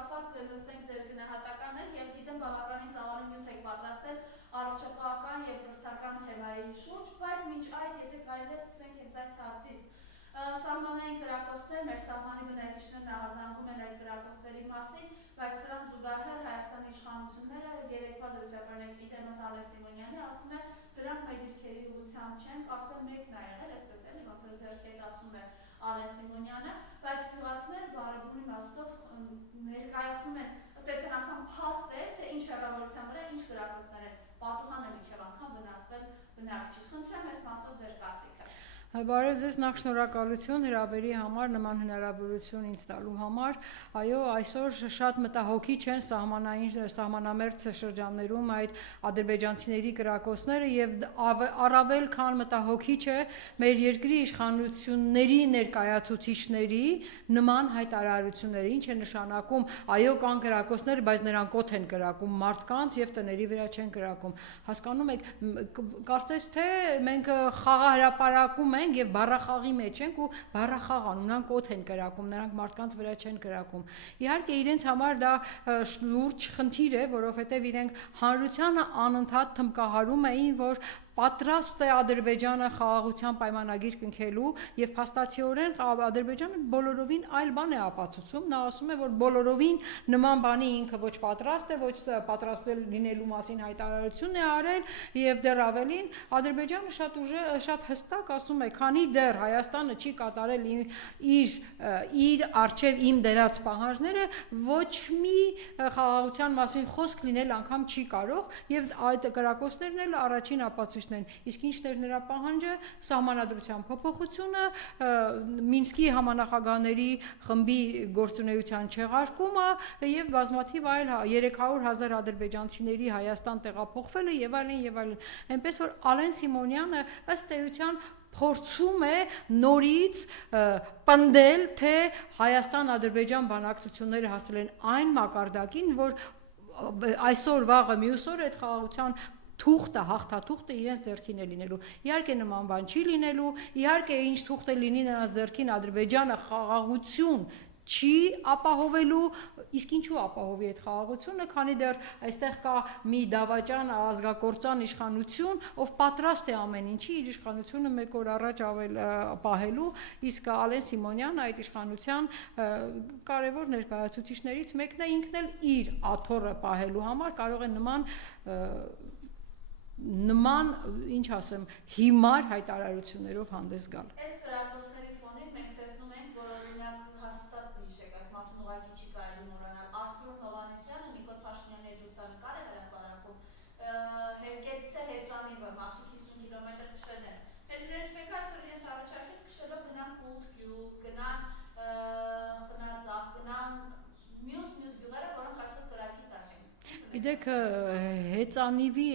կապված լսենք ձեր գնահատականը եւ գիտեմ բավականին ծավալուն նյութ եք պատրաստել առողջապահական եւ կրթական թեմայի շուրջ, բայց մինչ այդ եթե կարելի է սկսենք հենց այս հարցից Սահմանային կրակոցներ, մեր սահմանի բնակիչներն ահազանգում են այդ կրակոցների մասին, բայց սրան զուգահեռ Հայաստանի իշխանությունները երեկվա դրությամբ Պիտեմս Ալեն Սիմոնյանի ասում է դրանք մեր դիրքերի ուղղությամբ չեն, կարծեմ մեկն է եղել, այսպես էլի ոնց որ ձեռքի հետ ասում է Ալեն Սիմոնյանը, բայց գյուղացիները բարեբուն իմաստով ներկայացնում են ըստ էության անգամ փաստեր, թե ինչ հեռավորության վրա ինչ կրակոցներ են, պատուհանը մինչև անգամ վնասվել բնակչի։ Խնդրեմ այս մասով ձեր կարծիքը։ Բարև ձեզ, նախ շնորհակալություն հրավերի համար, նման հնարավորություն ինձ տալու համար։ Այո, այսօր շատ մտահոգիչ են սահմանամերձ շրջաններում այդ ադրբեջանցիների կրակոցները եւ առավել քան մտահոգիչ է մեր երկրի իշխանությունների ներկայացուցիչների նման հայտարարությունները, ինչ է նշանակում, այո, կան կրակոցներ, բայց նրանք օդ են կրակում մարդկանց եւ տների վրա չեն կրակում։ Հասկանում եք, կարծես թե մենք խաղահրապարակում եւ բառախաղի մեջ ենք ու բառախաղ անում, նրանք օդ են կրակում, նրանք մարդկանց վրա չեն կրակում։ Իհարկե իրենց համար դա լուրջ խնդիր է, որովհետեւ իրենք հանրությանը անընդհատ թմկահարում էին, որ պատրաստ է Ադրբեջանը խաղաղության պայմանագիր կնքելու եւ փաստացիորեն Ադրբեջանը բոլորովին այլ բան է ապացուցում, նա ասում է, որ բոլորովին նման բանի ինքը ոչ պատրաստ է, ոչ պատրաստել լինելու մասին հայտարարություն է արել եւ դեռ ավելին Ադրբեջանը շատ հստակ ասում է, քանի դեռ Հայաստանը չի կատարել իր արչեւ իմ դրած պահանջները, ոչ մի խաղաղության մասին խոսք լինել անգամ չի կարող եւ այդ կրակոցներն էլ առաջին ապացույցն են։ Իսկ ինչն էր նրա պահանջը, սահմանադրության փոփոխությունը, Մինսկի համանախագահների խմբի գործունեության չեղարկումը եւ բազմաթիվ այլ 300,000 ադրբեջանցիների Հայաստան տեղափոխվելը եւ այլն եւ այլն։ Այնպես որ Ալեն Սիմոնյանը ըստ էության փորձում է նորից պնդել, թե Հայաստան-Ադրբեջան բանակցությունները հասել են այն մակարդակին, որ այսօր վաղը մյուս օր այդ խաղաղության թուղթը, հաղթաթուղթը իրենց ձեռքին է լինելու։ Իհարկե նման բան չի լինելու, իհարկե ինչ թուղթ է լինի նրանց ձեռքին Ադրբեջանը խաղաղություն չի ապահովելու, իսկ ինչու ապահովի այդ խաղաղությունը, քանի դեռ այստեղ կա մի դավաճան ազգակործան իշխանություն, ով պատրաստ է ամեն ինչի իր իշխանությունը մեկ օր առաջ պահելու, իսկ Ալեն Սիմոնյանը այդ իշխանության կարևոր ներկայացուցիչներից մեկն է, ինքն էլ իր աթոռը պահելու համար կարող է նման, ինչ ասեմ, հիմար հայտարարություններով հանդես գալ։ Այս կրակոցների ֆոնին մենք տեսնում ենք, որ օրինակ հաստատ կհիշեք, այս մարդուն ուղղակի չի կարելի մոռանալ։ Արծրուն Հովհաննիսյանը Նիկոլ Փաշինյանի այդ լուսանկարը հրապարակում Հերկեցցե հեծանիվը, մարդու 50 կիլոմետր քշել են։ Հետո մեկը այսօր իրենց առաջարկեց քշելով գնան Կուլտ գյուղ, գնան Խնածախ, գնան մյուս գյուղերը, որոնք այսօր կրակի տակ են։ Գիտեք, հեծանիվի,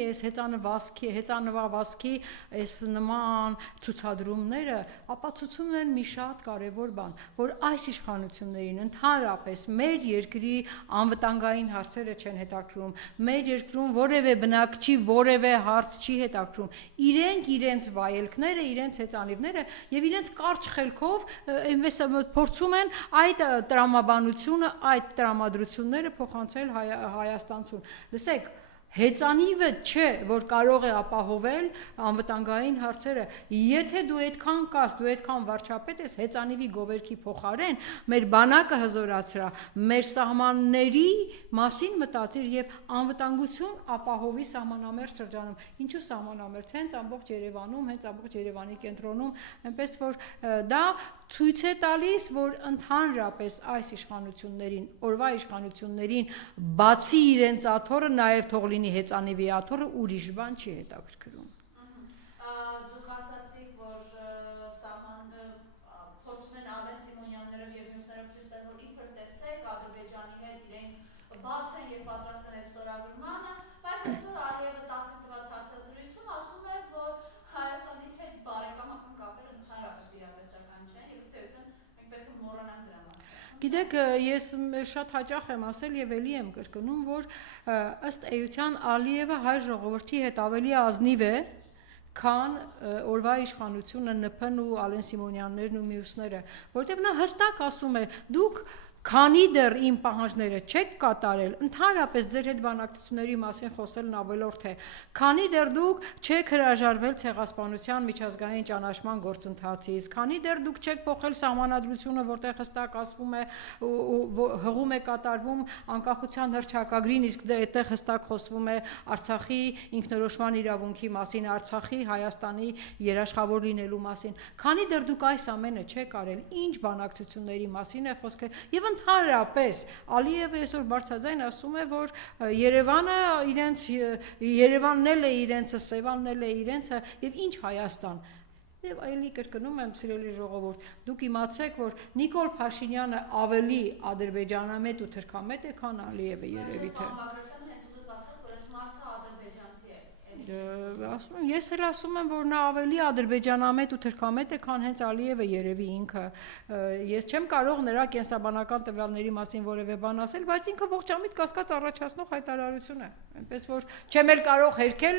հեծանվավազքի այս նման ցուցադրումները ապացուցում են մի շատ կարևոր բան, որ այս իշխանություններին ընդհանրապես մեր երկրի անվտանգային հարցերը չեն հետաքրում, մեր երկրում որևէ բնակչի որևէ հարց չի հետաքրում, իրենք իրենց վայելքները, իրենց հեծանիվները եւ իրենց կարճ խելքով այնպես փորձում են այդ տրամաբանությունը, այդ տրամադրությունները փոխանցել հայաստանցուն։ Լսեք, հեծանիվը չէ, որ կարող է ապահովել անվտանգային հարցերը։ Եթե դու այդքան կաս, դու այդքան վարչապետ ես, հեծանիվի գովերքի փոխարեն մեր բանակը հզորացրա, մեր սահմանների մասին մտածիր եւ անվտանգություն ապահովի սահմանամերձ շրջանում։ Ինչու սահմանամերձ, հենց ամբողջ Երևանում, հենց ամբողջ Երևանի կենտրոնում, այնպես որ դա ցույց է տալիս, որ ընդհանրապես այս իշխանություններին, օրվա իշխանություններին, բացի իրենց աթոռը, նաեւ թող լինի հեծանիվի աթոռը, ուրիշ բան չի հետաքրքրում։ Դուք ասացիք, որ փորձում են Ալեն Սիմոնյաններով եւ մյուսներով ցույց տալ, որ իբր տեսեք Ադրբեջանի հետ իրենք բաց են եւ պատրաստ են այդ ստորագրմանը, բայց այսօր Ալիևը 10 տված հարցազրույցում ասում է, որ Հայաստանի հետ բարեկամական կապերը ընդհանրապես իրատեսական չեն եւ ըստ էության մենք պետք է մոռանանք դրա մասին։ Գիտեք, ես շատ հաճախ եմ ասել եւ ելի եմ կրկնում, որ ըստ էության Ալիևը հայ ժողովրդի հետ ավելի ազնիվ է, քան օրվա իշխանությունը ՆՓ-ն ու Ալեն Սիմոնյաններն ու մյուսները, որտեղ նա հստակ ասում է, դուք Քանի դեռ իմ պահանջները չեք կատարել, ընդհանրապես ձեր հետ բանակցությունների մասին խոսելն ավելորդ է, քանի դեռ դուք չեք հրաժարվել ցեղասպանության միջազգային ճանաչման գործընթացից, քանի դեռ դուք չեք փոխել սահմանադրությունը, որտեղ հստակ ասվում է հղում է կատարվում անկախության հռչակագրին, իսկ այդտեղ հստակ խոսվում է Արցախի ինքնորոշման իրավունքի մասին, Արցախի, Հայաստանի երաշխավոր լինելու մասին, քանի դեռ դուք այս ամենը չեք արել, ինչ բանակցությունների մասին է խոսքը, եւ ընդհանրապես Ալիևը այսօր բարձրաձայն ասում է, որ Երևանն էլ է իրենցը, Սևանն էլ է իրենցը եւ ինչ Հայաստան։ Եվ այլի կրկնում եմ, սիրելի ժողովուրդ, դուք իմացեք, որ Նիկոլ Փաշինյանը ավելի ադրբեջանամետ ու թրքամետ է, քան Ալիևը երևի թե։ Ես էլ ասում եմ, որ նա ավելի ադրբեջանամետ ու թրքամետ է, քան հենց Ալիևը երևի ինքը։ Ես չեմ կարող նրա կենսաբանական տվյալների մասին որևէ բան ասել, բայց ինքը ողջամիտ կասկած առաջացնող հայտարարություն է։ Այնպես որ չեմ էլ կարող հերքել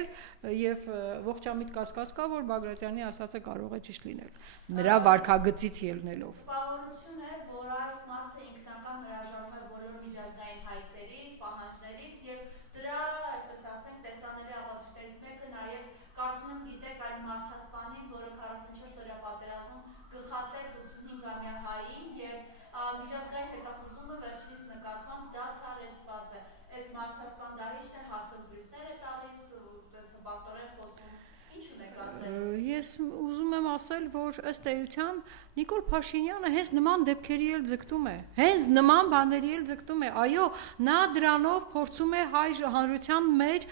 եւ ողջամիտ կասկած կա, որ Բագրատյանի ասածը կարող է ճիշտ լինել։ Նրա վարքագծից ելնելով։ Տպավորություն է, որ այս մարդը ինքնական հրաժարվում է բոլոր միջազգային հայցերից, պահանջներից եւ դրա, այսպես ասենք, տեսանելի աղաչներից մեկը նաեւ կարծում եմ գիտեք այն մարդասպանին, որը 44 օրյա պատերազմում գլխատեց 85-ամյա հային եւ միջազգային հետախուզումը վերջինիս նկատմամբ դադարեցված է։ Այս մարդասպան Դահիճն է հարցազրույցներ է տալիս, հպարտորեն խոսում։ Ինչ ունեք ասել։ Ես ուզում եմ ասել, որ ըստ էության Նիկոլ Փաշինյանը հենց նման դեպքերի էլ ձգտում է, հենց նման բաների էլ ձգտում է, այո, նա դրանով փորձում է հայ հանրության մեջ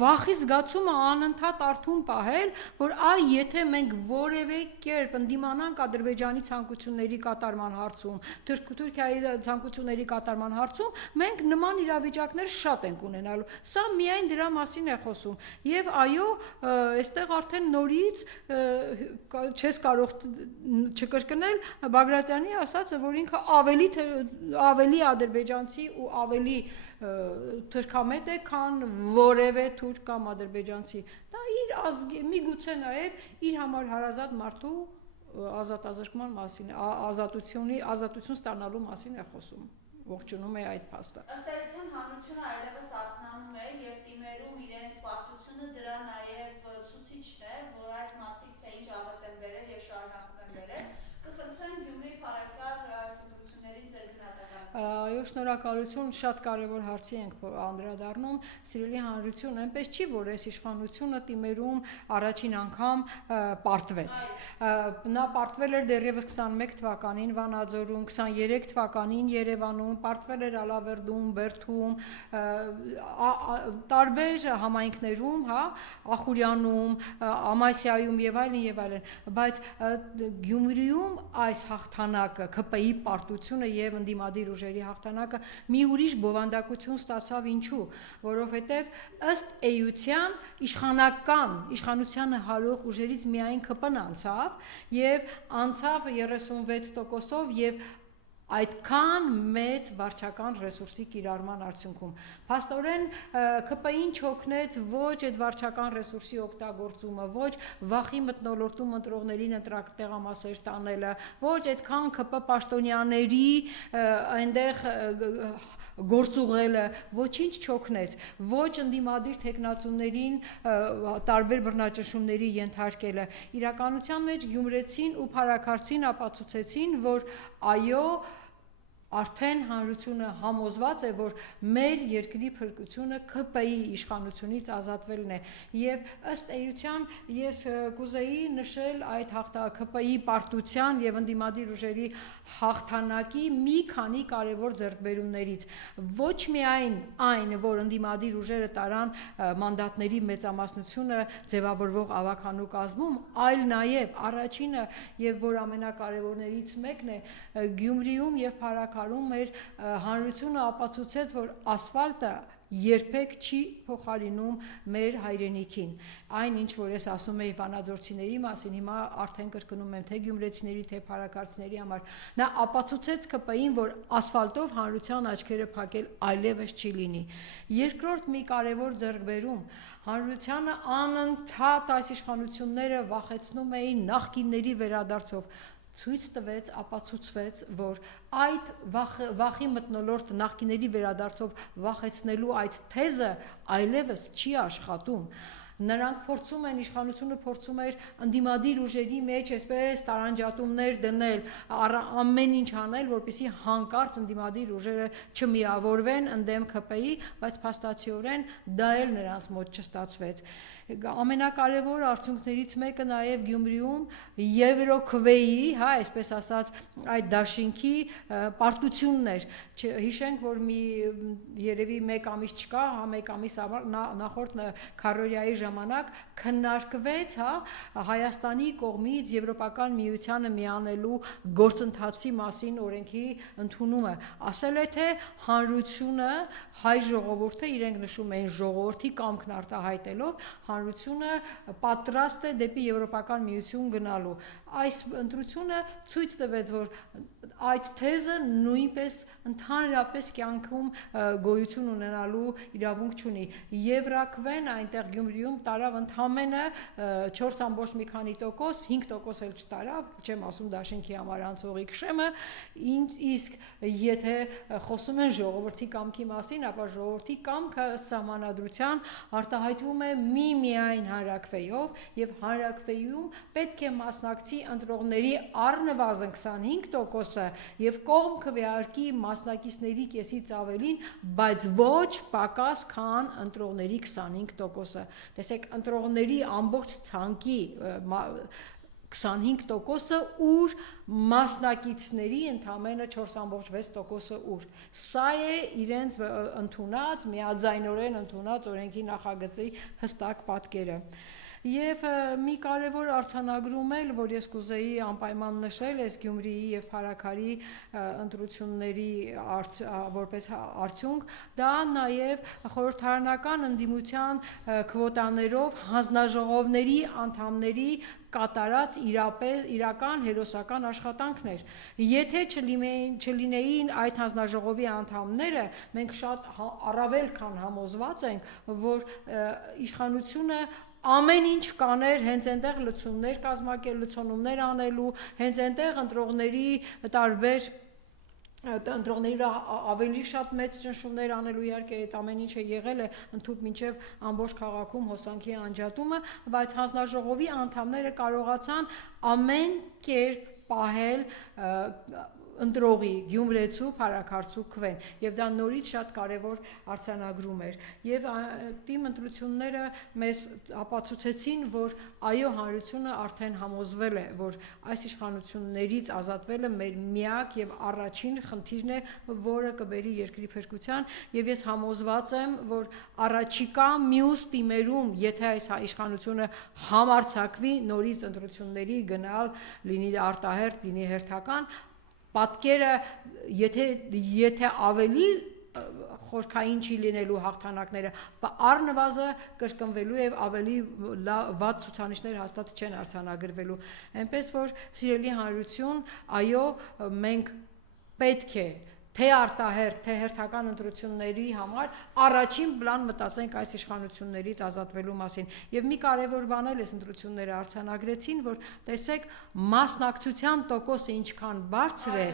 վախի զգացումը անընդհատ արթուն պահել, որ այ եթե մենք որևէ կերպ ընդդիմանանք Ադրբեջանի ցանկությունների կատարման հարցում, Թուրքիայի ցանկությունների կատարման հարցում, մենք նման իրավիճակներ շատ ենք ունենալու։ Սա միայն դրա մասին է խոսում։ Եվ այո, այստեղ արդեն նորից չես կարող չկրկնել Բագրատյանի ասածը, որ ինքը ավելի ադրբեջանցի ու ավելի թուրքամետ է, քան որևէ թուրք կամ ադրբեջանցի։ Դա իր միգուցե նաև իր համար հարազատ մարդու ազատազրկման մասին, ազատություն ստանալու մասին է խոսում։ Ողջունում է այդ փաստը։ Ըստ էության հանրությունը այլևս արթնանում է եւ տիմերում իրենց պարտությունը դրա նաեւ ցուցիչն է, որ այս մարդիկ թե ինչ ավերտ են բերել եւ շարունակում են բերել։ Կխնդրեմ Գյումրի Փարաքար ինստիտուտների ձեր գնահատականը։ Այո, շնորհակալություն, շատ կարևոր հարցի ենք անդրադառնում, սիրելի հանրություն, այնպես չի, որ այս իշխանությունը տիմերում առաջին անգամ պարտվեց։ Նա պարտվել էր դեռևս 21 թվականին Վանաձորում, 23 թվականին Երևանում, պարտվել էր Ալավերդում, Բերդում, տարբեր համայնքներում, հա, Ախուրյանում, Ամասիայում եւ այլն, բայց Գյումրիում այս հաղթանակը, ՔՊ-ի պարտությունը եւ ընդդիմադիր ուժերի հաղթանակը մի ուրիշ բովանդակություն ստացավ, ինչու, որովհետեւ ըստ էության իշխանությանը հարող ուժերից միայն ՔՊ-ն անցավ եւ անցավ 36%-ով եւ այդքան մեծ վարչական ռեսուրսի կիրառման արդյունքում։ Փաստորեն ՔՊ-ին չօգնեց ոչ այդ վարչական ռեսուրսի օգտագործումը, ոչ վախի մթնոլորտում ընտրողներին տեղամասեր տանելը, ոչ այդքան ՔՊ պաշտոնյաների այնտեղ գործուղելը, ոչինչ չօգնեց, ոչ ընդդիմադիր թեկնածուներին տարբեր բռնաճնշումների ենթարկելը։ Իրականության մեջ գյումրեցին ու փարաքարցին ապացուցեցին, որ այո, արդեն հանրությունը համոզված է, որ մեր երկրի փրկությունը ՔՊ-ի իշխանությունից ազատվելն է եւ ըստ էության ես կուզեի նշել այդ ՔՊ-ի պարտության եւ ընդդիմադիր ուժերի հաղթանակի մի քանի կարևոր ձեռքբերումներից ոչ միայն այն, որ ընդդիմադիր ուժերը տարան մանդատների մեծամասնությունը ձևավորվող ավականու կազմում, այլ նաեւ առաջինը եւ որ ամենակարևորներից մեկն է Գյումրիում եւ Փարաքարում մեր հանրությունը ապացուցեց, որ ասֆալտը երբեք չի փոխարինում մեր հայրենիքին։ Այն ինչ որ ես ասում էի վանաձորցիների մասին, հիմա արդեն կրկնում եմ թե գյումրեցիների, թե փարաքարցիների համար։ Նա ապացուցեց ԿՊ-ին, որ ասֆալտով հանրության աչքերը փակել այլևս չի լինի։ Երկրորդ մի կարևոր ձեռքբերում հանրությանը անընդհատ այս իշխանությունները վախեցնում էին նախկինների վերադարձով։ ցույց տվեց, ապացուցվեց, որ այդ վախի մթնոլորտ նախկիների վերադարձով վախեցնելու այդ թեզը այլևս չի աշխատում։ Նրանք փորձում են, իշխանությունը փորձում էր ընդդիմադիր ուժերի մեջ այսպես տարանջատումներ դնել, ամեն ինչ անել, որպեսզի հանկարծ ընդդիմադիր ուժերը չմիավորվեն ընդդեմ ՔՊ-ի, բայց փաստացիորեն դա էլ նրանց մոտ չստացվեց։ Ամենակարևոր արդյունքներից մեկը նաև Գյումրիում Եվրոքվեի, այսպես ասած, այդ դաշինքի պարտությունն էր։ Հիշենք, որ երևի մեկ ամիս չկա, մեկ ամիս նախորդ քարորիայի ժամանակ քննարկվեց Հայաստանի կողմից Եվրոպական միությանը միանելու գործընթացի մասին օրենքի ընդունումը։ Ասել է, թե հանրությունը, հայ ժողովուրդը, իրենք նշում էին ժողովրդի կամքն արտահայտելով, հանրությունը պատրաստ է դեպի Եվրոպական միություն գնալու։ Այս ընտրությունը ցույց տվեց, որ այդ թեզը նույնպես ընդհանրապես կյանքում գոյություն ունենալու իրավունք չունի։ Եվրաքվեն այնտեղ Գյումրիում տարավ ընդամենը 4% 5% էլ չտարավ, չեմ ասում դաշինքի համար անցողի քշեմը, իսկ եթե խոսում են ժողովրդի կամքի մասին, ապա ժողովրդի կամքը սահմանադրության արտահայտվում է միայն հանրաքվեով, եւ հանրաքվեում պետք է մասնակցի ընտրողների առնվազն 25%-ը եւ կողմ քվեարկի մասնակիցների կեսից ավելին, բայց ոչ պակաս քան ընտրողների 25%-ը։ Տեսեք, ընտրողների ամբողջ ցանկի 25%-ը ուր, մասնակիցների ընդամենը 4.6%-ը ուր։ Սա է իրենց ընդունած, միաձայնորեն ընդունած օրենքի նախագծի հստակ պատկերը։ Եվ մի կարևոր արձանագրում էլ, որ ես կուզեի անպայման նշել, այս Գյումրիի եւ Փարաքարի ընտրությունների որպես արդյունք, դա նաեւ խորհրդարանական ընդդիմության քվոտաներով հանձնաժողովների անդամների կատարած իրական հերոսական աշխատանքներ։ Եթե չլինեին այդ հանձնաժողովի անդամները, մենք շատ առավել քան համոզված ենք, որ իշխանությունը ամեն ինչ կաներ հենց այնտեղ լցոնումներ անելու, հենց այնտեղ ընտրողների ավելի շատ մեծ ճնշումներ անելու, իհարկե այդ ամեն ինչը եղել է ընդհուպ մինչև ամբողջ քաղաքում հոսանքի անջատումը, բայց հանձնաժողովի անդամները կարողացան ամեն կերպ պահել ընտրողի գյումրեցու փարաքարցու քվեն, եւ դա նորից շատ կարեւոր արձանագրում էր։ Եվ թիմ ընտրությունները մեզ ապացուցեցին, որ այո, հանրությունը արդեն համոզվել է, որ այս իշխանություններից ազատվելը մեր միակ եւ առաջին խնդիրն է, որը կբերի երկրի փրկության, եւ ես համոզված եմ, որ առաջիկա մյուս թիմերում, եթե այս իշխանությունը համարձակվի նորից ընտրությունների գնալ, լինի արտահերթ, լինի հերթական, պատկերը, եթե ավելի խորքային չի լինելու հաղթանակները, առնվազն կրկնվելու եւ ավելի վատ ցուցանիշներ հաստատ չեն արձանագրվելու։ Այնպես որ, սիրելի հանրություն, այո, մենք պետք է թե արտահերթ, թե հերթական ընտրությունների համար առաջին պլան մտածենք այս իշխանություններից ազատվելու մասին։ Եվ մի կարևոր բան էլ այս ընտրությունները արձանագրեցին, որ տեսեք, մասնակցության տոկոսը ինչքան բարձր է,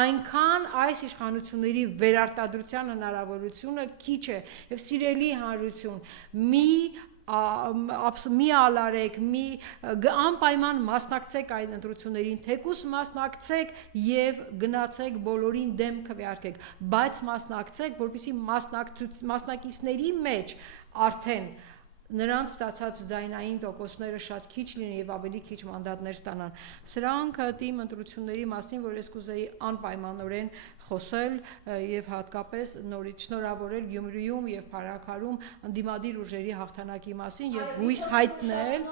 այնքան այս իշխանությունների վերարտադրության հնարավորությունը քիչ է։ Եվ սիրելի հանրություն, մի ալարեք, անպայման մասնակցեք այդ ընտրություններին, թեկուզ մասնակցեք եւ գնացեք բոլորին դեմ քվեարկեք, բայց մասնակցեք, որպեսզի մասնակիցների մեջ արդեն նրանց ստացած ձայնային տոկոսները շատ քիչ լինեն եւ ավելի քիչ մանդատներ ստանան։ Սրանք թիմ ընտրությունների մասին, որ ես կուզեի անպայմանորեն խոսել եւ հատկապես նորից շնորհավորել Գյումրիում եւ Փարաքարում ընդդիմադիր ուժերի հաղթանակի մասին եւ հույս հայտնել։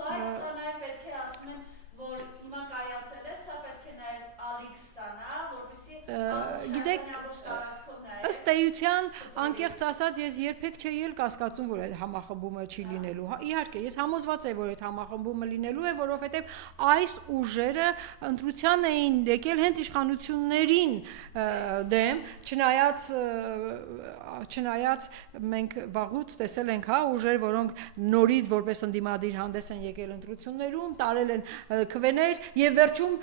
Բայց սա նաեւ պետք է ասում եմ, որ հիմա կայացել է, սա պետք է նաեւ ալիք ստանա, որպեսզի գիտեք, ըստ ըստ էության, անկեղծ ասած, ես երբեք չէի էլ կասկածում, որ այդ համախմբումը չի լինելու։ Իհարկե, ես համոզված եմ, որ այդ համախմբումը լինելու է, որովհետև այս ուժերը ընտրության էին եկել հենց իշխանություններին դեմ, չնայած մենք վաղուց տեսել ենք, ուժեր, որոնք նորից որպես ընդդիմադիր հանդես են եկել ընտրություններում, տարել են քվեներ եւ վերջում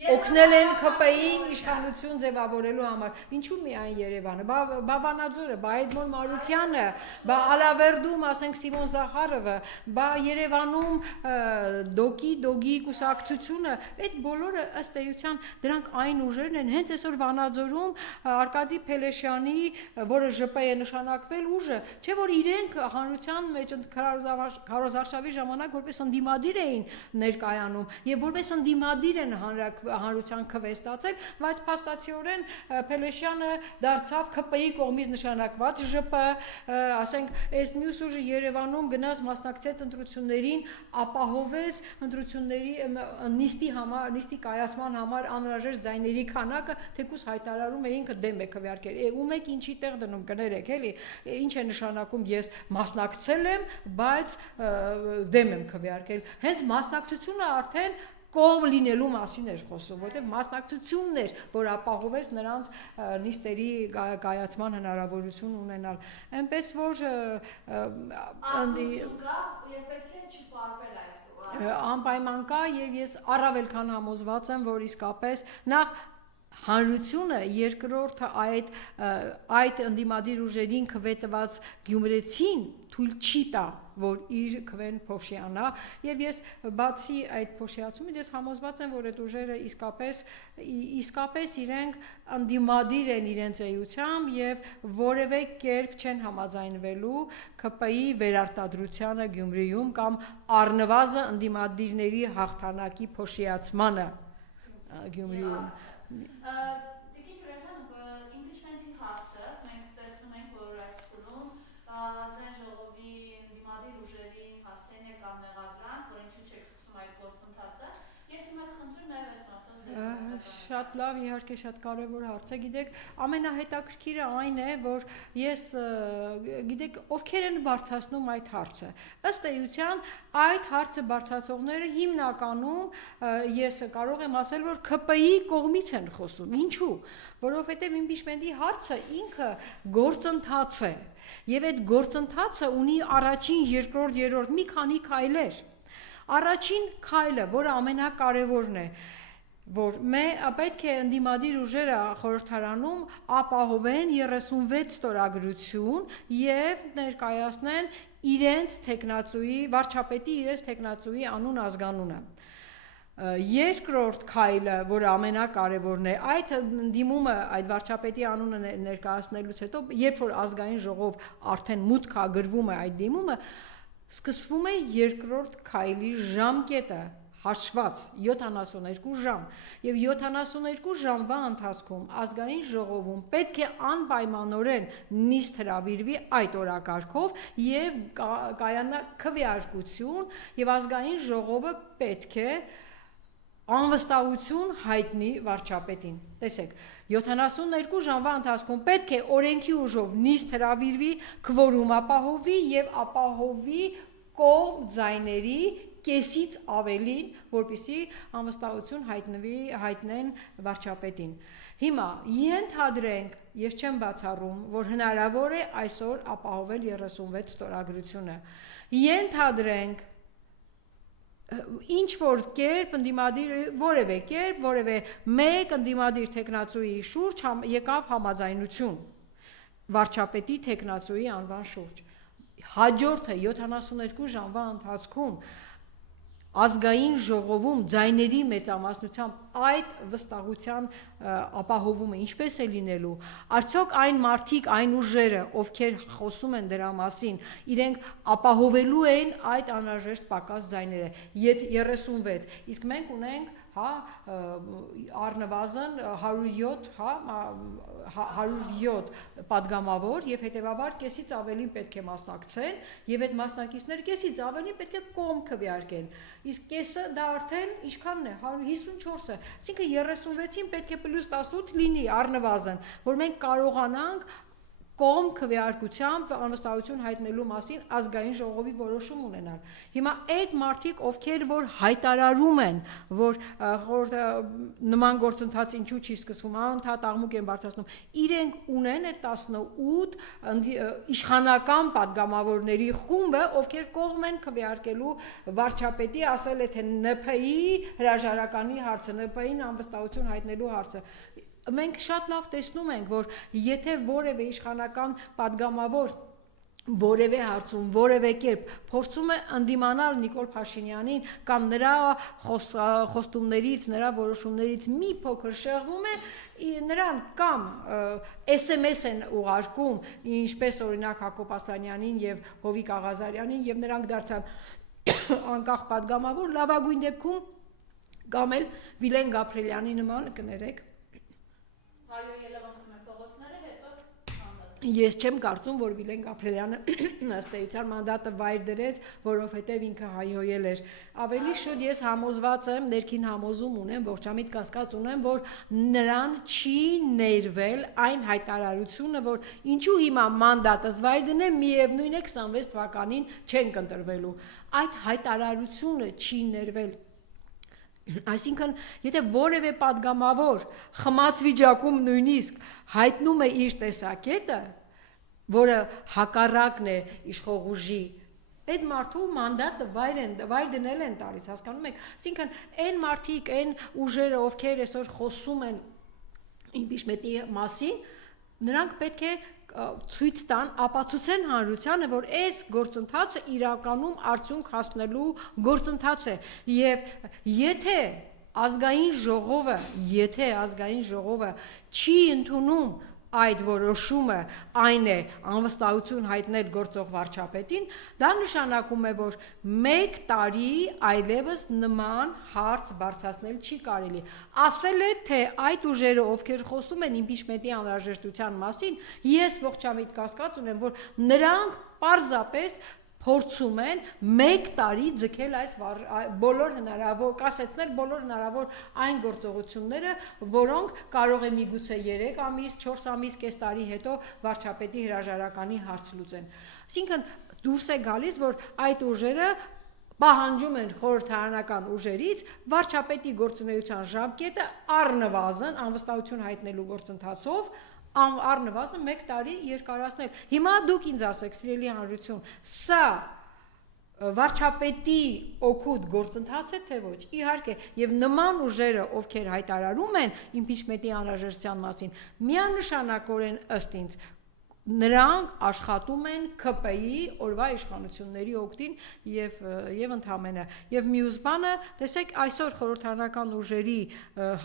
օգնել են ԿՊ-ին իշխանություն ձևավորելու համար։ Ինչու միայն Երևանը, բա Վանաձորը, բա Էդմոն Մարուքյանը, բա Ալավերդում, ասենք Սիմոն Զախարովը, բա Երևանում Դոգի կուսակցությունը, այդ բոլորը ըստ էության դրանք այն ուժերն են, հենց այսօր Վանաձորում Արկադի Փելեշյանի, որը ԺՊ է նշանակվել ուժը, չէ որ իրենք հանրության մեջ քարոզարշավի ժամանակ որպես ընդդիմադիր էին ներկայանում եւ որպես ընդդիմադիր են հանրության քվե ստացել, բայց փաստացիորեն Փելեշյանը դարձավ ԿՊ-ի կողմից նշանակված ԺՊ, ասենք, այս մյուս ուժը Երևանում գնաց մասնակցեց ընտրություններին, ապահովեց ընտրությունների նիստի կայացման համար անհրաժեշտ ձայների քանակը, թեկուզ հայտարարում է ինքը դեմ է քվեարկել։ Ում եք ինչի տեղ դնում կներեք, էլի, ինչ է նշանակում ես մասնակցել եմ, բայց դեմ եմ քվեարկել։ Հենց մասնակցությունը արդեն կողմ լինելու մասին էր խոսում, որտեղ մասնակցությունն էր, որ ապահովեց նրանց նիստերի կայացման հնարավորություն ունենալ։ Այնպես որ անպայման կա եւ ես առավել քան համոզված եմ, որ իսկապես նախ հանրությունը երկրորդը այդ ընդդիմադիր ուժերին քվե տված գյումրեցին թույլ չի տա, որ իր քվեն փոշիանա եւ ես բացի այդ փոշիացումից ես համոզված եմ, որ այդ ուժերը իսկապես իրենք ընդդիմադիր են իրենց էությամբ եւ որևէ կերպ չեն համաձայնվելու ԿՊ-ի վերարտադրությանը Գյումրիում կամ առնվազն ընդդիմադիրների հաղթանակի փոշիացմանը Գյումրիում։ Դիկի Գրեժան, իմպիչմենտի հարցը, մենք տեսնում ենք, որ այս փուլում ազգային ժողովի ընդդիմադիր ուժերին հասցեն է կամ մեղադրանք, որ ինչու չեք սկսում այդ գործընթացը։ Ես հիմա կխնդրեմ նաև այս մասով Շատ լավ, իհարկե շատ կարևոր հարց է, գիտեք, ամենահետաքրքիրը այն է, որ ես, գիտեք, ովքեր են բարձրացնում այդ հարցը։ Ըստ էության, այդ հարցը բարձրացողները հիմնականում ես կարող եմ ասել, որ ԿՊ-ի կողմից են խոսում։ Ինչու՞։ Որովհետև իմպիչմենտի հարցը ինքը գործընթաց է, եւ այդ գործընթացը ունի առաջին, երկրորդ, երրորդ մի քանի քայլեր։ Առաջին քայլը, որը ամենակարևորն է, որ պետք է ընդդիմադիր ուժերը խորհրդարանում ապահովեն 36 ստորագրություն եւ ներկայացնեն իրենց տեխնացուի, վարչապետի իրենց տեխնացուի անուն ազգանունը։ Երկրորդ քայլը, որը ամենակարևորն է, այդ դիմումը, այդ վարչապետի անունը ներկայացնելուց հետո, երբ որ ազգային ժողով արդեն մուտք է գրվում է այդ դիմումը, սկսվում է երկրորդ քայլի ժամկետը, հաշված 72 ժամ եւ 72 ժամվա ընթացքում ազգային ժողովում պետք է անպայմանորեն նիստ հրավիրվի այդ օրակարգով եւ կայանա քվեարկություն եւ ազգային ժողովը պետք է անվստահություն հայտնի վարչապետին։ Տեսեք, 72 ժամվա ընթացքում պետք է օրենքի ուժով նիստ հրավիրվի, քվորում ապահովի եւ ապահովի կողմ ձայների կեսից ավելին, որպեսզի անվստահություն հայտնեն վարչապետին։ Հիմա ենթադրենք, ես չեմ բացառում, որ հնարավոր է այսօր ապահովել 36 ստորագրությունը։ Ենթադրենք ինչ որ կերպ ընդդիմադիր որևէ մեկ ընդդիմադիր տեխնացուի շուրջ եկավ համաձայնություն վարչապետի տեխնացուի անվան շուրջ։ Հաջորդը 72 ժամվա ընթացքում ազգային ժողովում ձայների մեծամասնությամբ այդ վստահության ապահովումը ինչպես է լինելու, արդյոք այն մարդիկ, այն ուժերը, ովքեր խոսում են դրա մասին, իրենք ապահովելու են այդ անհրաժեշտ պակաս ձայները, 36, իսկ մենք ունենք առնվազն 107 պատգամավոր եւ հետեւաբար կեսից ավելին պետք է մասնակցեն եւ այդ մասնակիցները կեսից ավելին պետք է կողմ քվեարկեն, իսկ կեսը դա արդեն ինչքանն է 154-ը, այսինքն 36-ին պետք է +18 լինի առնվազն, որ մենք կարողանանք կողմ քվեարկությամբ անվստահություն հայտնելու մասին ազգային ժողովի որոշում ունենալ։ Հիմա այդ մարդիկ, ովքեր որ հայտարարում են, որ նման գործընթաց ինչու չի սկսվում, անընդհատ աղմուկ են բարձրացնում, իրենք ունեն այդ 18 իշխանական падգամավորների խումբը, ովքեր կողմ են քվեարկելու վարչապետի, ասել է թե ՆՓ-ի հրաժարականի հարցը, ՆՓ-ին անվստահություն հայտնելու հարցը։ Մենք շատ լավ տեսնում ենք, որ եթե որևէ իշխանական падգամավոր որևէ հարցում, որևէ կերպ փորձում է ընդդիմանալ Նիկոլ Փաշինյանին կամ նրա խոստումներից, նրա որոշումներից մի փոքր շեղվում է, նրան կամ SMS են ուղարկում, ինչպես օրինակ Հակոբ Ասլանյանին եւ Հովիկ Աղազարյանին, եւ նրանք դարձան անկախ падգամավոր, լավագույն դեպքում կամ էլ Վիլեն Գաբրելյանի նման կներեք։ Հայո Ելևանքում են փողոցները, հետո մանդատ։ Ես չեմ կարծում, որ Վիլեն Գաբրելյանը ըստ էության մանդատը վայր դրեց, որովհետև ինքը հայհոյել էր։ Ավելի շուտ ես համոզված եմ, ներքին համոզում ունեմ, ողջամիտ կասկած ունեմ, որ նրան չի ներվել այն հայտարարությունը, որ ինչու հիմա մանդատս վայր դնեմ, միևնույն է 26 թվականին չենք ընտրվելու։ Այդ հայտարարությունը չի ներվել։ Այսինքն, եթե որևէ падգամավոր խմած վիճակում նույնիսկ հայտնում է իր տեսակետը, որը հակառակն է իշխող ուժի, այդ մարդու մանդատը վայր դնել են տալիս, հասկանում եք։ Այսինքն, այն մարդիկ, այն ուժերը, ովքեր այսօր խոսում են իմպիչմենտի մասին, նրանք պետք է ցույց տան, ապացուցեն հանրությանը, որ այս գործընթացը իրականում արդյունք հասնելու գործընթաց է, եւ եթե ազգային ժողովը չի ընդունում այդ որոշումը, այն է անվստահություն հայտնել գործող վարչապետին, դա նշանակում է, որ 1 տարի այլևս նման հարց բարձրացնել չի կարելի։ Ասել է, թե այդ ուժերը, ովքեր խոսում են իմպիչմենտի անհրաժեշտության մասին, ես ողջամիտ կասկած ունեմ, որ նրանք պարզապես փորձում են 1 տարի ձգել այս բոլոր հնարավոր, կասեցնել բոլոր հնարավոր այն գործողությունները, որոնք կարող է միգուցե 3 ամիս, 4 ամիս, կես տարի հետո վարչապետի հրաժարականի հարց լուծեն։ Այսինքն դուրս է գալիս, որ այդ ուժերը պահանջում են խորհրդարանական ուժերից վարչապետի գործունեության ժամկետը առնվազն անվստահություն հայտնելու գործընթացով առնվազն 1 տարի երկարացնել։ Հիմա դուք ինձ ասեք, սիրելի հանրություն, սա վարչապետի օգուտ գործընթաց է, թե ոչ։ Իհարկե, եւ նման ուժերը, ովքեր հայտարարում են իմպիչմենտի անհրաժեշտության մասին, միանշանակորեն ըստ ինձ նրանք աշխատում են ԿՊ-ի օրվա իշխանությունների օգտին եւ ընդհանրապես եւ մյուս բանը, տեսեք, այսօր խորհրդարանական ուժերի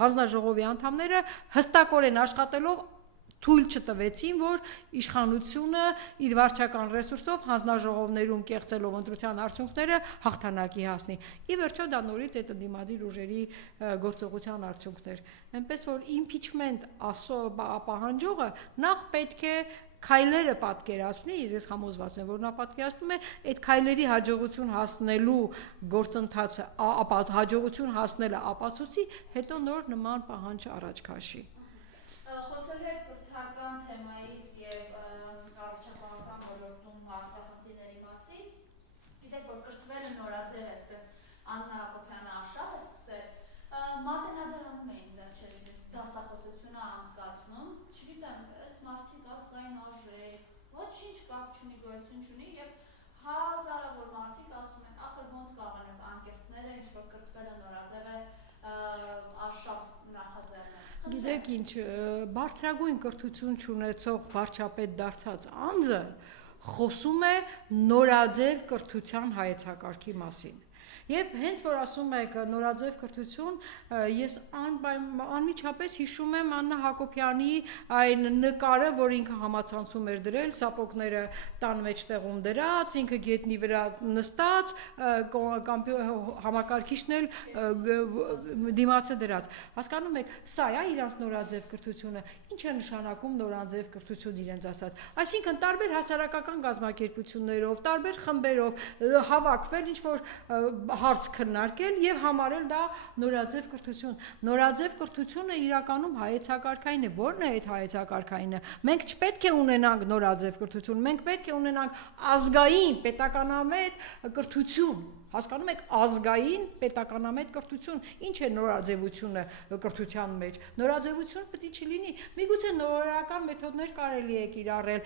հանձնաժողովի անդամները հստակորեն աշխատելով թույլ չտվեցին, որ իշխանությունը իր վարչական ռեսուրսով հանձնաժողովներում կեղծելով ընտրության արդյունքները հաղթանակի հասնի։ Ի վերջո դա նորից այդ ընդդիմադիր ուժերի գործողության արդյունքներ։ Այնպես որ իմպիչմենտ պահանջողը նախ պետք է քայլերը պատկերացնի, ես համոզված եմ, որ նա պատկերացնում է այդ քայլերի հաջողություն հասնելու գործընթացը, հաջողություն հասնելը ապացուցի, հետո նոր նման պահանջ առաջ քաշի։ Խոսելու եք կրթական թեմայից եւ առողջապահական ոլորտում արտահայտների մասին։ Գիտեք, որ կրթվելը նորաձև է, այսպես Աննա Հակոբյանը արշավ է սկսել։ Մատենադարանում էին վերջերս դասախոսությունը անցկացնում, չգիտեմ, այս մարդիկ ազգային արժեք, ոչինչ կապ չունի, գոյություն չունի եւ հազարավոր մարդիկ ասում են, ախր ոնց կարող են այս անկերտները, ինչ որ կրթվելը նորաձև է, արշավ նախաձեռնել։ Գիտեք ինչ, բարձրագույն կրթություն չունեցող վարչապետ դարձած անձը խոսում է նորաձև կրթության հայեցակարգի մասին։ Եվ հենց որ ասում եք նորաձև կրթություն, ես անմիջապես հիշում եմ Աննա Հակոբյանի այն նկարը, որ ինքը համացանցում էր դրել, սապոգները տան մեջտեղում դրած, ինքը գետնի վրա նստած, համակարգիչն էլ դիմացը դրած։ Հասկանում եք, սա է իրանց նորաձև կրթությունը։ Ինչ է նշանակում նորաձև կրթություն իրենց ասած։ Այսինքն տարբեր հասարակական կազմակերպություններով, տարբեր խմբերով հավաքվել ինչ որ հարց քննարկել եւ համարել դա նորաձև կրթություն։ Նորաձև կրթությունը իրականում հայեցակարգային է։ Ո՞րն է այդ հայեցակարգայինը։ Մենք չպետք է ունենանք նորաձև կրթություն, մենք պետք է ունենանք ազգային պետականամետ կրթություն։ Հասկանում եք, ազգային պետականամետ կրթություն, ինչ է նորաձևությունը կրթության մեջ։ Նորաձևություն պետք է չլինի։ Միգուցե նորարարական մեթոդներ կարելի է կիրառել,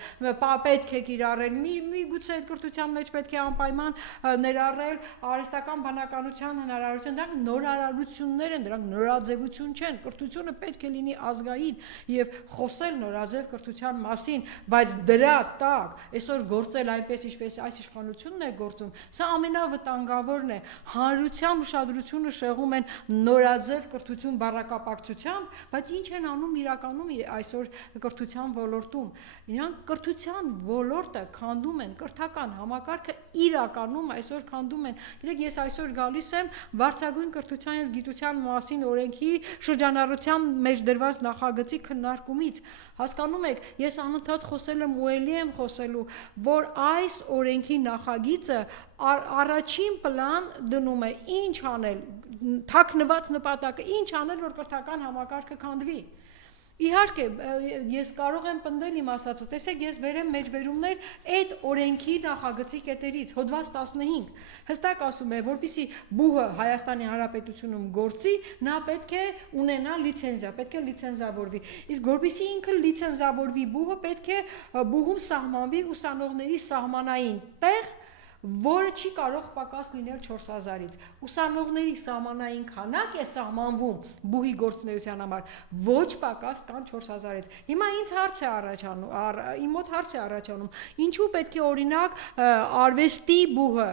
պետք է կիրառել, միգուցե այդ կրթության մեջ պետք է անպայման ներառել արհեստական բանականության հնարավորություն, դրանք նորարարություններ են, դրանք նորաձևություն չեն։ Կրթությունը պետք է լինի ազգային եւ խոսել նորաձև կրթության մասին, բայց դրա տակ այսօր գործել այնպես, ինչպես այս իշխանությունն է գործում, սա ամենավտանգավորն է։ Հանրության ուշադրությունը շեղում են նորաձև կրթություն բառակապակցությամբ, բայց ինչ են անում իրականում այսօր կրթության ոլորտում։ Իրանք կրթության ոլորտը քանդում են, կրթական համակարգը իրականում այսօր քանդում են։ Գիտեք, ես այսօր գալիս եմ բարձրագույն կրթության եւ գիտության մասին օրենքի շրջանառության մեջ դրված նախագծի քննարկումից։ Հասկանում եք, ես անընդհատ խոսել եմ ու ելի եմ խոսելու, որ այս օրենքի նախագիծը առաջին պլան դնում է ինչ անել, թաքնված նպատակը, ինչ անել, որ կրթական համակարգը քանդվի։ Իհարկե, ես կարող եմ պնդել իմ ասածը, տեսեք, ես բերեմ մեջբերումներ այդ օրենքի նախագծի կետերից, հոդված 15, հստակ ասում է, որպեսզի բուհը Հայաստանի Հանրապետությունում գործի, նա պետք է ունենա լիցենզիա, պետք է լիցենզավորվի, իսկ որպեսզի ինքը լիցենզավորվի բուհը, պետք է բուհում սահմանվի ուսանողների սահմանային տեղ, որը չի կարող պակաս լինել 4000-ից։ Ուսանողների սահմանային քանակ է սահմանվում բուհի գործունեության համար, ոչ պակաս կան 4000-ից։ Հիմա ինձ հարց է առաջանում, իմ մոտ հարց է առաջանում, ինչու պետք է օրինակ արվեստի բուհը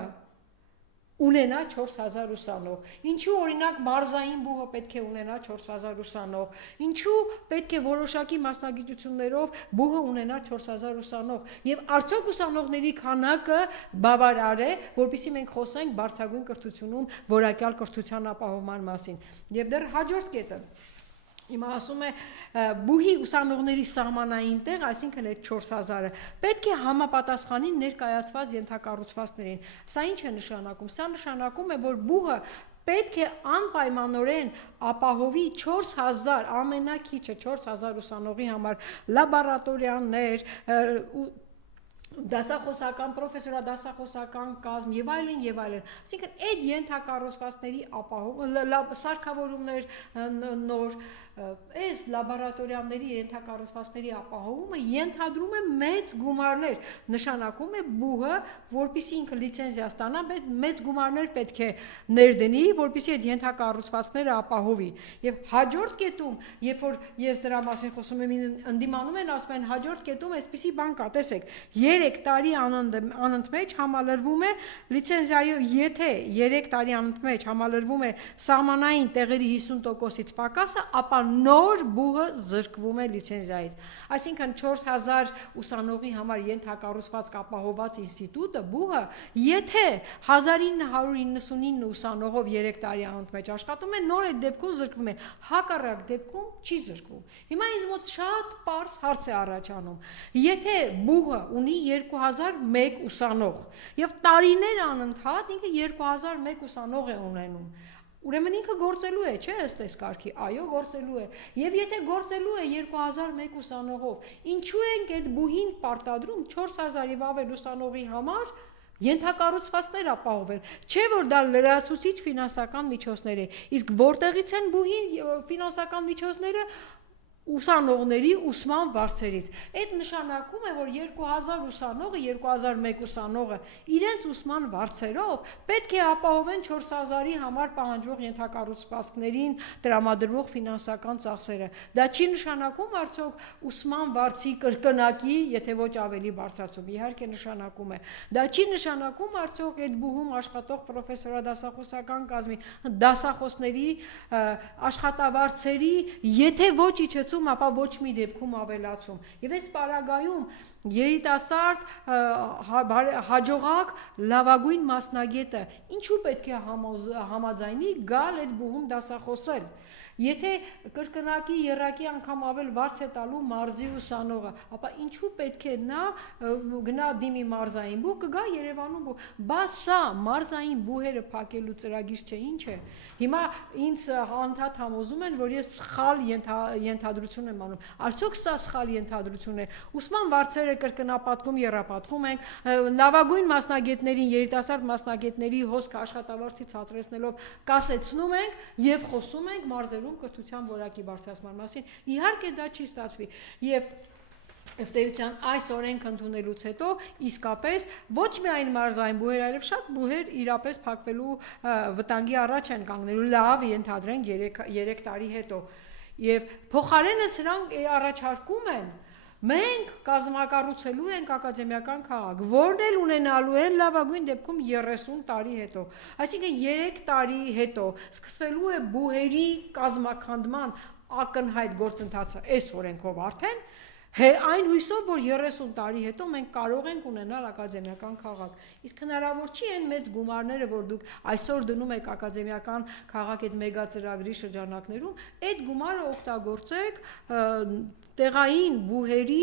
ունենա 4000 ուսանող, ինչու օրինակ մարզային բուհը պետք է ունենա 4000 ուսանող, ինչու պետք է որոշակի մասնագիտություններով բուհը ունենա 4000 ուսանող, եւ արդյոք ուսանողների քանակը բավարար է, որpեսզի մենք խոսենք բարձրագույն կրթությունում որակյալ կրթության ապահովման մասին։ Եվ դեռ հաջորդ կետը Հիմա ասում է բուհի ուսանողների սահմանային տեղ, այսինքն այդ 4000-ը պետք է համապատասխանի ներկայացված ենթակառուցվածքներին։ Սա ինչ է նշանակում։ Սա նշանակում է, որ բուհը պետք է անպայմանորեն ապահովի 4000 ամենակիչը 4000 ուսանողի համար լաբորատորիաներ, դասախոսական, պրոֆեսորադասախոսական կազմ եւ այլն եւ այլն։ Այսինքն այդ ենթակառուցվածքների ապահովում, սարքավորումներ նոր այս լաբորատորիաների ենթակառուցվածքների ապահովումը ենթադրում է մեծ գումարներ, նշանակում է բուհը, որպեսզի ինքը լիցենզիա ստանա, մեծ գումարներ պետք է ներդնի, որպեսզի այդ ենթակառուցվածքները ապահովի։ Եվ հաջորդ կետում, երբ որ ես դրա մասին խոսում եմ, ընդդիմանում են ասում են հաջորդ կետում այսպիսի բան կա, տեսեք, 3 տարի անընդմեջ համալրվում է լիցենզիայով, եթե 3 տարի անընդմեջ համալրվում է սահմանային տեղերի 50%-ից պակասը, ապա նոր բուհը զրկվում է լիցենզիայից։ Այսինքն 4000 ուսանողի համար ենթակառուցվածք ապահովված ինստիտուտը բուհը, եթե 1999 ուսանողով 3 տարի անընդմեջ աշխատում է, նոր այդ դեպքում զրկվում է, հակառակ դեպքում չի զրկվում։ Հիմա ինձ մոտ շատ պարզ հարց է առաջանում։ Եթե բուհը ունի 2001 ուսանող եւ տարիներ անընդհատ ինքը 2001 ուսանող է ունենում, ուրեմն ինքը գործելու է, չէ՞, ըստ այս կարգի, այո, գործելու է։ Եվ եթե գործելու է 2001 ուսանողով, ինչու ենք այդ բուհին պարտադրում 4000-ով ավել ուսանողի համար ենթակառուցվածքներ ապահովել, չէ՞ որ դա լրացուցիչ ֆինանսական միջոցներ է։ Իսկ որտեղից են բուհի ֆինանսական միջոցները ուսանողների ուսման վարձերից։ Այդ նշանակում է, որ 2000 ուսանողը, 2001 ուսանողը իրենց ուսման վարձերով պետք է ապահովեն 4000-ի համար պահանջվող ենթակառուցվածքներին տրամադրվող ֆինանսական ծախսերը։ Դա չի նշանակում արդյոք ուսման վարձի կրկնակի, եթե ոչ ավելի բարձրացում, իհարկե նշանակում է։ Դա չի նշանակում արդյոք այդ բուհում աշխատող պրոֆեսորադասախոսական կազմի դասախոսների աշխատավարձերի, եթե ոչ իջեցում կրծում, ապա ոչ մի դեպքում ավելացում։ Եվ այս պարագայում երիտասարդ հաջողակ լավագույն մասնագետը ինչու պետք է համաձայնի գալ այդ բուհում դասախոսել։ Եթե կրկնակի եռակի անգամ ավել վարձ է տալու մարզի ուսանողը, ապա ինչու պետք է նա գնա դիմի մարզային բուհ, կգա Երևանում բուհ։ Բա սա մարզային բուհերը փակելու ծրագիր չէ, ինչ է։ Հիմա ինձ անդադ համոզում են, որ ես սխալ ենթադրություն եմ անում։ Արդյոք սա սխալ ենթադրություն է։ Ուսման վարձերը կրկնապատկում, եռապատկում ենք, լավագույն մասնագետներին, երիտասարդ մասնագետների հոսքը աշխատավարձից հացրեցնելով կասեցնում ենք եւ խոսում ենք մարզերում կրթության որակի բարձրացման մասին։ Իհարկե դա չի ստացվի եւ ըստ էության այս օրենքը ընդունելուց հետո իսկապես ոչ միայն մարզային բուհեր, այլև շատ բուհեր իրապես փակվելու վտանգի առաջ են կանգնելու, լավ ենթադրենք 3 տարի հետո։ Եվ փոխարենը սրանք առաջարկում են մենք կազմակառուցելու ենք ակադեմիական քաղաք, որն էլ ունենալու են լավագույն դեպքում 30 տարի հետո։ Այսինքն 3 տարի հետո սկսվելու է բուհերի կազմաքանդման ակնհայտ գործընթացը այս օրենքով արդեն, այն հույսով, որ 30 տարի հետո մենք կարող ենք ունենալ ակադեմիական քաղաք։ Իսկ հնարավոր չի այն մեծ գումարները, որ դուք այսօր դնում եք ակադեմիական քաղաք այդ մեգա ծրագրի շրջանակներում, այդ գումարը օգտագործեք տեղային բուհերի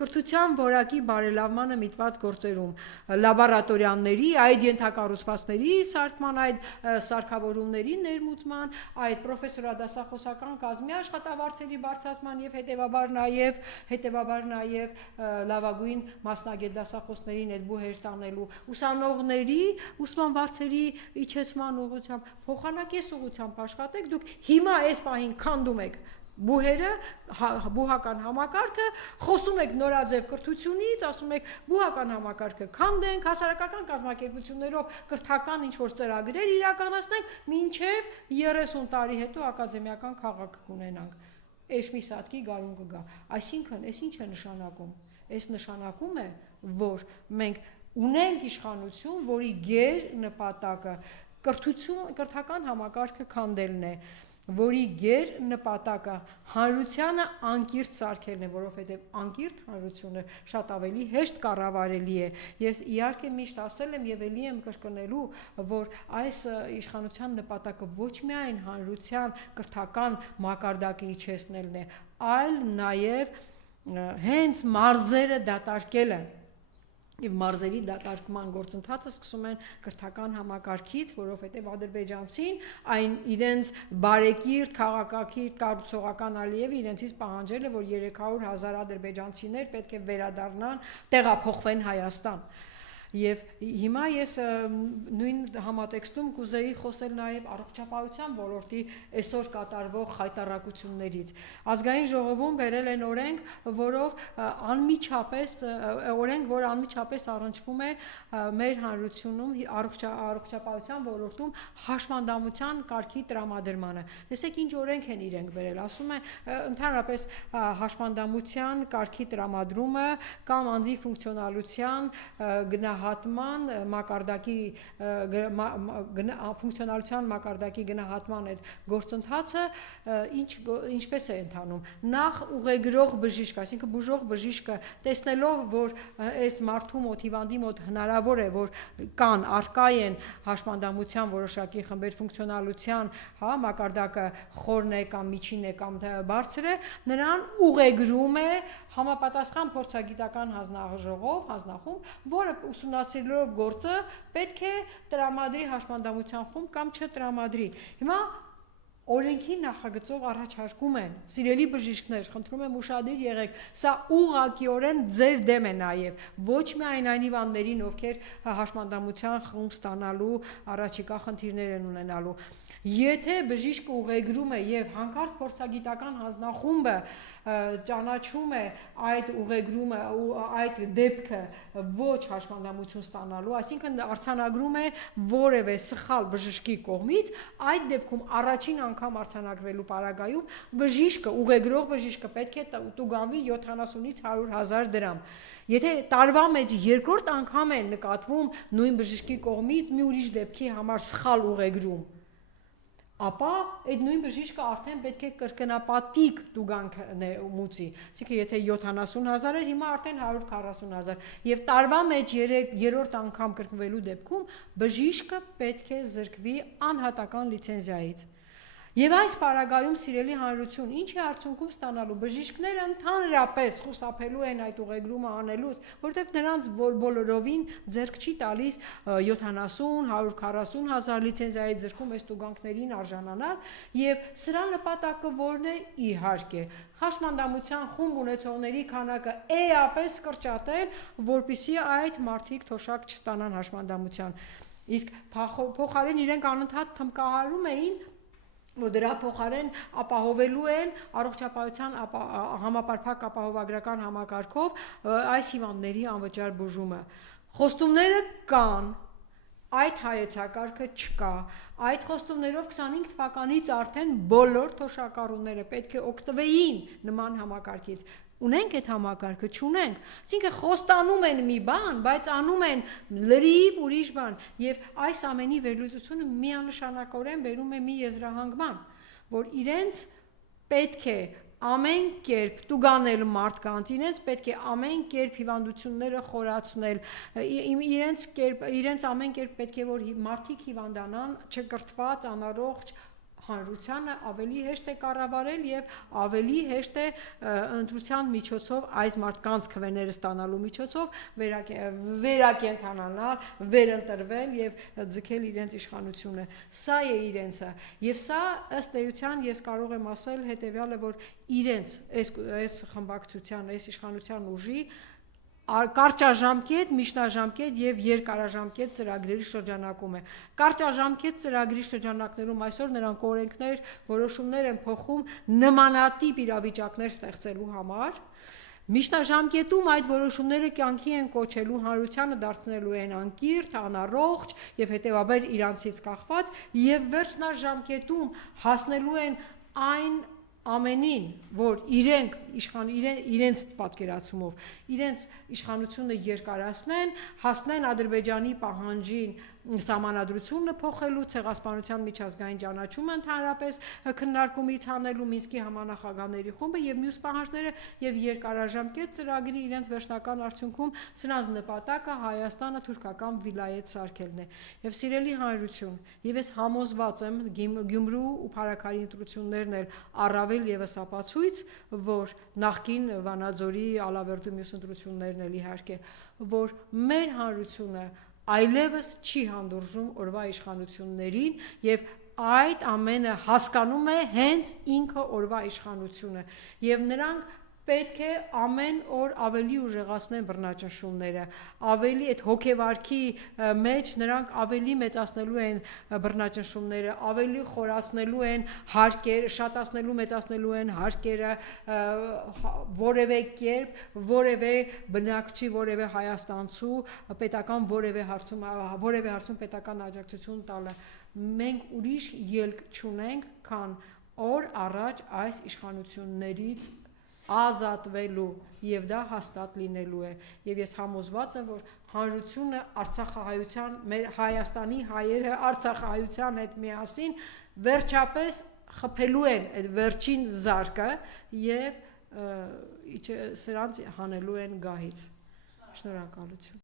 կրթության որակի բարելավմանը միտված գործերում, լաբորատորիաների, այդ ենթակառուցվածքների սարքման, այդ սարքավորումների ներմուծման, այդ պրոֆեսորադասախոսական կազմի աշխատավարձերի բարձրացման եւ հետեւաբար նաեւ լավագույն մասնագետ դասախոսներին այդ բուհեր տանելու, ուսանողների ուսման վարձերի իջեցման ուղղությամբ, փոխանակես ուղղությամբ աշխատեք, դուք հիմա այս պահին քանդում եք բուհերը, բուհական համակարգը, խոսում եք նորաձև կրթությունից, ասում եք բուհական համակարգը քանդենք, հասարակական կազմակերպություններով կրթական ինչ-որ ծրագրեր իրականացնենք, մինչև 30 տարի հետո ակադեմիական քաղաք կունենանք։ Էշմիսատկի գարուն կգա։ Այսինքն, այս ինչ է նշանակում։ Այս նշանակում է, որ մենք ունենք իշխանություն, որի գեր նպատակը կրթական համակարգը քանդելն է, որի գեր նպատակը հանրությանը անկիրթ սարքելն է, որովհետև անկիրթ հանրությունը շատ ավելի հեշտ կառավարելի է։ Ես իհարկե միշտ ասել եմ եւ ելի եմ կրկնելու, որ այս իշխանության նպատակը ոչ միայն հանրության կրթական մակարդակը իջեցնելն է, այլ նաեւ հենց մարզերը դատարկելը։ Եվ մարզերի դատարկման գործընթացը սկսում են կրթական համակարգից, որովհետև ադրբեջանցին այն իրենց բարեկիրթ, քաղաքակիրթ, կառուցողական Ալիևը իրենցից պահանջել է, որ 300,000 ադրբեջանցիներ պետք է վերադառնան, տեղափոխվեն Հայաստան։ Եվ հիմա ես նույն համատեքստում կուզեի խոսել նաև առողջապահության ոլորտի այսօր կատարվող խայտառակություններից։ Ազգային ժողովում բերել են օրենք, որ անմիջապես առնչվում է մեր հանրությունում առողջապահության ոլորտում հաշմանդամության կարգի տրամադրմանը։ Տեսեք ինչ օրենք են իրենք բերել, ասում է ընդհանրապես հաշմանդամության կարգի տրամադրումը կամ անձի ֆունկցիոնալության գնահատման մակարդակի ֆունկցիոնալության մակարդակի գնահատման այդ գործընթացը ինչպես է ընթանում։ Նախ ուղեգրող բժիշկ, այսինքն բուժող բժիշկը տեսնելով, որ այս մարդու մոտ, հիվանդի մոտ հնարավոր է, որ կան արկա են հաշմանդամության որոշակի խմբեր ֆունկցիոնալության, մակարդակը խորն է կամ միջին է կամ բարձր է, նրան ուղեգրում է համապատասխան փորձագիտական հանձնախումբ, որը ուսումնասիրելով գործը պետք է տրամադրի հաշմանդամության խումբ կամ չտրամադրի։ Հիմա օրենքի նախագծով առաջարկում են, սիրելի բժիշկներ, խնդրում եմ ուշադիր եղեք, սա ուղղակիորեն ձեր դեմ է նաև, ոչ միայն այն հիվանդներին, ովքեր հաշմանդամության խումբ ստանալու առաջիկա խնդիրներ են ունենալու։ Եթե բժիշկը ուղեգրում է եւ հանկարծ փորձագիտական հանձնախումբը ճանաչում է այդ ուղեգրումը ու այդ դեպքը ոչ հաշմանդամություն ստանալու, այսինքն արձանագրում է որևէ սխալ բժշկի կողմից, այդ դեպքում առաջին անգամ արձանագրվելու պարագայում բժիշկը, ուղեգրող բժիշկը պետք է տուգանվի 70-ից 100,000 դրամ։ Եթե տարվա մեջ երկրորդ անգամ է նկատվում նույն բժշկի կողմից մի ուրիշ դեպքի համար սխալ ուղեգրում, ապա այդ նույն բժիշկը արդեն պետք է կրկնապատիկ տուգանք մուծի, այսինքն եթե 70,000 էր, հիմա արդեն 140,000 եւ տարվա մեջ 3-րդ անգամ կրկնվելու դեպքում բժիշկը պետք է զրկվի անհատական լիցենզիայից։ Եվ այս պարագայում սիրելի հանրություն, ինչ է արդյունքում ստանալու, բժիշկները ընդհանրապես խուսափելու են այդ ուղեգրումը անելուց, որովհետև նրանց բոլորովին ձեռք չի տալիս 70-140,000 լիցենզիայի ձեռքում այս տուգանքներին արժանանալ, եւ սրա նպատակը որն է, իհարկե, հաշմանդամության խումբ ունեցողների քանակը էապես կրճատել, որպեսզի այդ մարդիկ թոշակ չստանան հաշմանդամության։ Իսկ փոխարեն իրենք անընդհատ թմկահարում էին, որ դրա փոխարեն ապահովելու են առողջապահության համապարփակ ապահովագրական համակարգով այս հիվանդների անվճար բուժումը։ Խոստումները կան, այդ հայեցակարգը չկա։ Այդ խոստումներով 25 թվականից արդեն բոլոր թոշակառուները պետք է օգտվեին նման համակարգից։ Ունենք այդ համակարգը, չունենք։ Այսինքն խոստանում են մի բան, բայց անում են լրիվ ուրիշ բան, եւ այս ամենի վերլուծությունը միանշանակորեն բերում է մի եզրահանգման, որ իրենց պետք է ամեն կերպ տուգանել մարդկանց, իրենց պետք է ամեն կերպ հիվանդությունները խորացնել, իրենց ամեն կերպ պետք է որ մարդիկ հիվանդանան, չկրթված, անառողջ հանրությանը ավելի հեշտ է կառավարել եւ ավելի հեշտ է ընտրության միջոցով այս մարդկանց քվեները ստանալու միջոցով վերակենդանանալ, վերընտրվել եւ ձգել իրենց իշխանությունը։ Սա է իրենցը եւ սա ըստ էության ես կարող եմ ասել հետեւյալը, որ իրենց այս խմբակցության, այս իշխանության ուժի կարճաժամկետ, միջնաժամկետ եւ երկարաժամկետ ծրագրերի շրջանակում է։ Կարճաժամկետ ծրագրի շրջանակներում այսօր նրանք օրենքներ, որոշումներ են փոխում նմանատիպ իրավիճակներ ստեղծելու համար։ Միջնաժամկետում այդ որոշումները կյանքի են կոչելու, հանրությանը դարձնելու են անկիրթ, անառողջ եւ հետեւաբար իրանցից կախված, եւ վերջնաժամկետում հասնելու են այն ամենին, որ իրենց պատկերացումով, իրենց իշխանությունը երկարացնեն, հասնեն Ադրբեջանի պահանջին սահմանադրությունը փոխելու, ցեղասպանության միջազգային ճանաչումը ընդհանրապես քննարկումից հանելու Մինսկի համանախագահների խումբը եւ մյուս պահանջները եւ երկարաժամկետ ծրագրի իրենց վերջնական արդյունքում սրանց նպատակը Հայաստանը թուրքական վիլայետ սարքելն է։ Եվ սիրելի հանրություն, եւ ես համոզված եմ Գյումրու ու Փարաքարի ընտրություններն էլ առավել եւս ապացույց, որ նախկին Վանաձորի, Ալավերդու մյուս ընտրություններն էլ իհարկե, որ մեր հանրությունը այլևս չի հանդուրժում օրվա իշխանություններին եւ այդ ամենը հասկանում է հենց ինքը օրվա իշխանությունը եւ նրանք պետք է ամեն օր ավելի ուժեղացնեն բռնաճնշումները, ավելի այդ հոգեվարքի մեջ նրանք ավելի մեծացնելու են բռնաճնշումները, ավելի խորացնելու են հարկեր, շատացնելու, մեծացնելու են հարկերը, որևէ կերպ, որևէ բնակչի, որևէ հայաստանցու պետական որևէ հարցում պետական աջակցություն տալը։ Մենք ուրիշ ելք չունենք, քան օր առաջ այս իշխանություններից ազատվելու եւ դա հաստատ լինելու է եւ ես համոզված եմ որ հանրությունը արցախահայության մեր Հայաստանի հայերը արցախահայության հետ միասին վերջապես խփելու են այդ վերջին զարկը եւ սրանց հանելու են գահից։ Շնորհակալություն։